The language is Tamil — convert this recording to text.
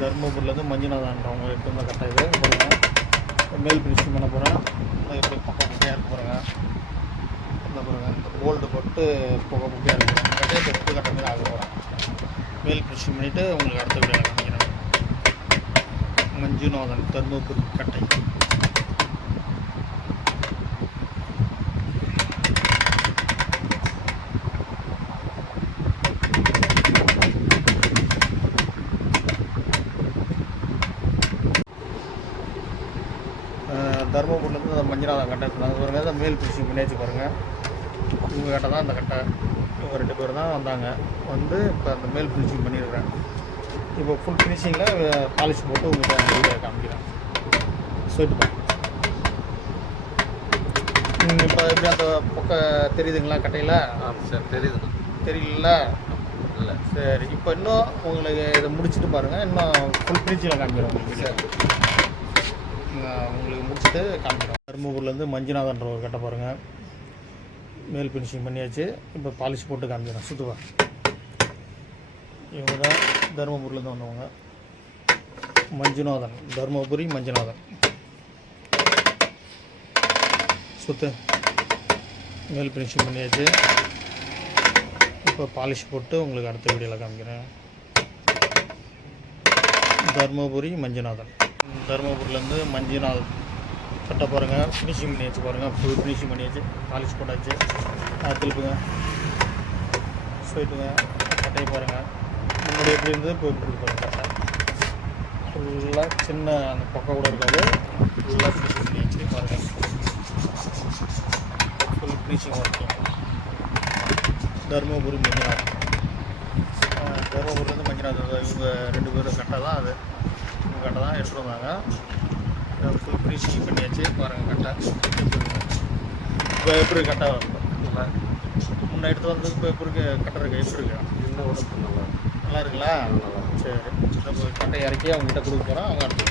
தருமபுரிலேருந்து மஞ்சுநாதன்றவங்க எடுத்து வந்த கட்டை இது பாருங்கள். மேல் ஃபினிஷிங் பண்ண போகிறேன். எப்படி பக்கம் புக்கையாக இருக்க போகிறேங்க. இந்த பாருங்கள், இந்த போல்டு போட்டு புகை புக்கையாக இருக்கும் கட்டை. இப்போ புது கட்டை மாதிரி ஆக போகிறேன். மேல் ஃபினிஷிங் பண்ணிவிட்டு உங்களுக்கு அடுத்த வீடியோ காமிக்கிறேன். மஞ்சுநாதன் தருமபுரி கட்டை. தருமபுரிலேருந்து அந்த மஞ்சுநாதன் கட்டை எடுத்துனாங்க பாருங்கள். அந்த மேல் ஃபினிஷிங் பண்ணியாச்சு பாருங்கள். இவங்க கட்டை தான் அந்த கட்டை. இவங்க 2 பேர் தான் வந்தாங்க. வந்து இப்போ அந்த மேல் ஃபினிஷிங் பண்ணியிருக்கிறேன். இப்போ ஃபுல் ஃபினிஷிங்கில் பாலிஷ் போட்டு உங்களுக்கு வீடியோ காமிக்கிறேன். சொல்லிட்டு தான் இப்போ எப்படி அந்த பக்கம் தெரியுதுங்களா கட்டையில்? சார் தெரியுதுண்ணா. தெரியல இல்லை சரி. இப்போ இன்னும் உங்களுக்கு இதை முடிச்சுட்டு பாருங்கள். இன்னும் ஃபுல் ஃபினிஷிங்கில் காமிக்கிறேன் உங்களுக்கு. சார் உங்களுக்கு முடிச்சுட்டு காமிக்கிறோம். தருமபுரிலேருந்து மஞ்சுநாதன்ற ஒரு கட்டை பாருங்கள். மேல் ஃபினிஷிங் பண்ணியாச்சு. இப்போ பாலிஷ் போட்டு காமிக்கிறோம். சுற்றுவா இவங்க தான் தருமபுரிலேருந்து வந்தவங்க. மஞ்சுநாதன், தருமபுரி மஞ்சுநாதன். சுற்று மேல் ஃபினிஷிங் பண்ணியாச்சு. இப்போ பாலிஷ் போட்டு உங்களுக்கு அடுத்த வீடியோவில் காமிக்கிறேன். தருமபுரி மஞ்சுநாதன். தருமபுரிலேருந்து மஞ்சுநாதன் கட்டை பாருங்கள். ஃபினிஷிங் பண்ணியாச்சு பாருங்கள். ஃபுல் ஃபினிஷிங் பண்ணியாச்சு. பாலிஷ் போட்டாச்சு. திருப்புங்க, ஸ்ட்ரைட்டுங்க. கட்டையை பாருங்கள். முன்னாடி எப்படி இருந்தது இப்போ எப்படி இருக்கு பாருங்கள். கட்டை ஃபுல்லாக சின்ன அந்த பக்கம் கூட இருக்காது. ஃபுல்லாக ஃபினிஷிங் பண்ணியாச்சு பாருங்கள். Full finishing working. Dharmapuri Manjunathan. தருமபுரிலேருந்து மஞ்சுநாதன் இவங்க 2 பேரும் கட்டை தான் அது. இவங்க கட்டை தான் எடுத்துகிட்டு வந்தாங்க. ஃபுல் ஃபினிஷிங் பண்ணியாச்சு பாருங்கள். கட்டை இப்போ எப்படி கட்டை முன்னே எடுத்து வந்ததுக்கு இப்போ எப்படி இருக்கு கட்டை இருக்கு? எப்படி இருக்கு? இன்னும் கூட நல்லா நல்லா இருக்குங்களா? சரி. இப்போ கட்டை இறக்கி அவங்ககிட்ட கொடுக்க போகிறோம். அவங்க அடுத்து